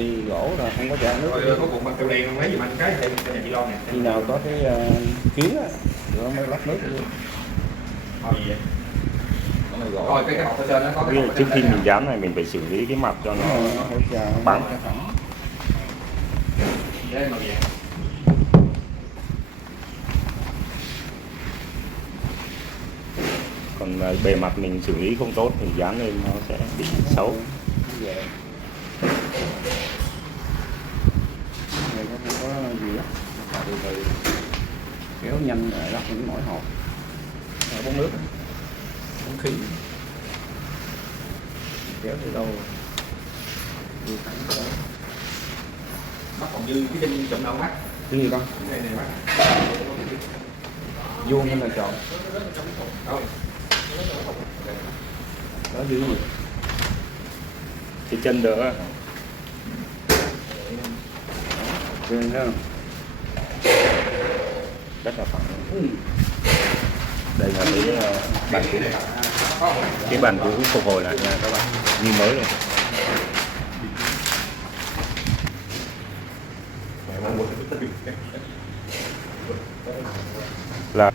đi gỗ rồi không có chảy nước. Rồi có cục mặt keo đen không lấy giùm anh cái thêm cho nhà chị Loan nè. Khi nào có cái kiến á rồi mới lắp nước luôn. Màu gì vậy? Rồi cái hộp ở trên nó có cái hộp Trước khi mình dán này mình phải xử lý cái mặt cho nó bắn. Đây màu gì? Còn bề mặt mình xử lý không tốt thì dán lên nó sẽ bị xấu. Này không có gì đó, từ từ kéo nhanh rồi lắp những mỗi hộp. Bóng nước, bóng khí. Kéo từ đâu đi thẳng tới đó. Mắt còn dư cái đinh chụm đâu mắt. Cái gì con? Đây này mắt. Vuông hay là tròn? Đâu. Đó dư gì? Cái chân đỡ. Trên đó. Rất là phẳng. Đây là cái bản cũ. Cái bản cũ phục hồi lại nha các bạn, như mới luôn. Là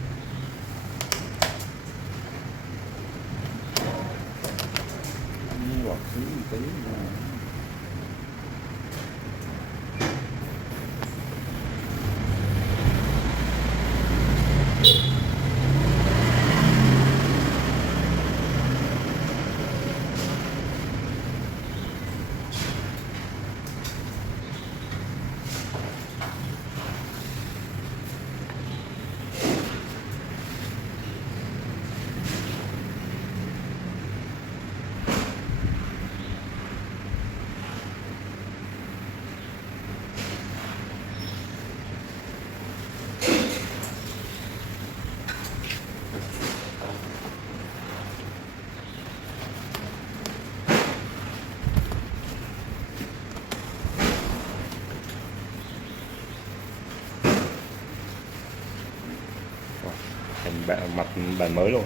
thành mặt bản mới luôn.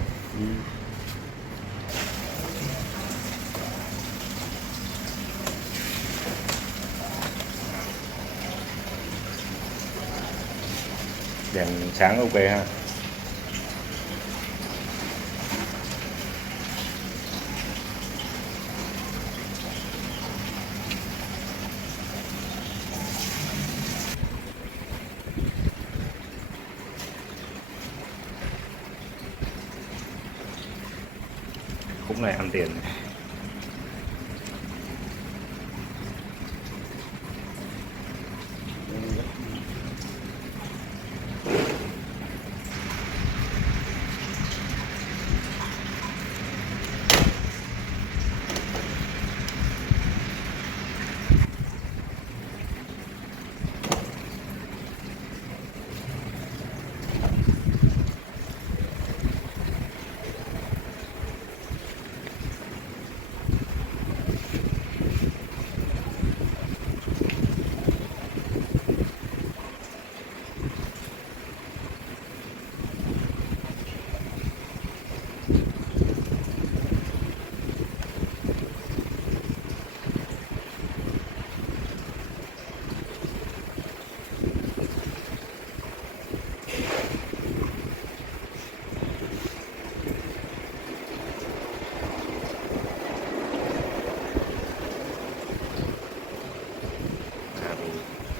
Đèn sáng ok ha. Khúc này ăn tiền.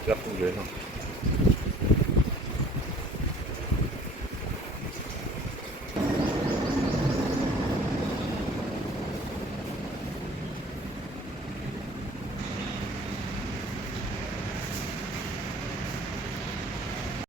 Gấp xuống dưới thôi.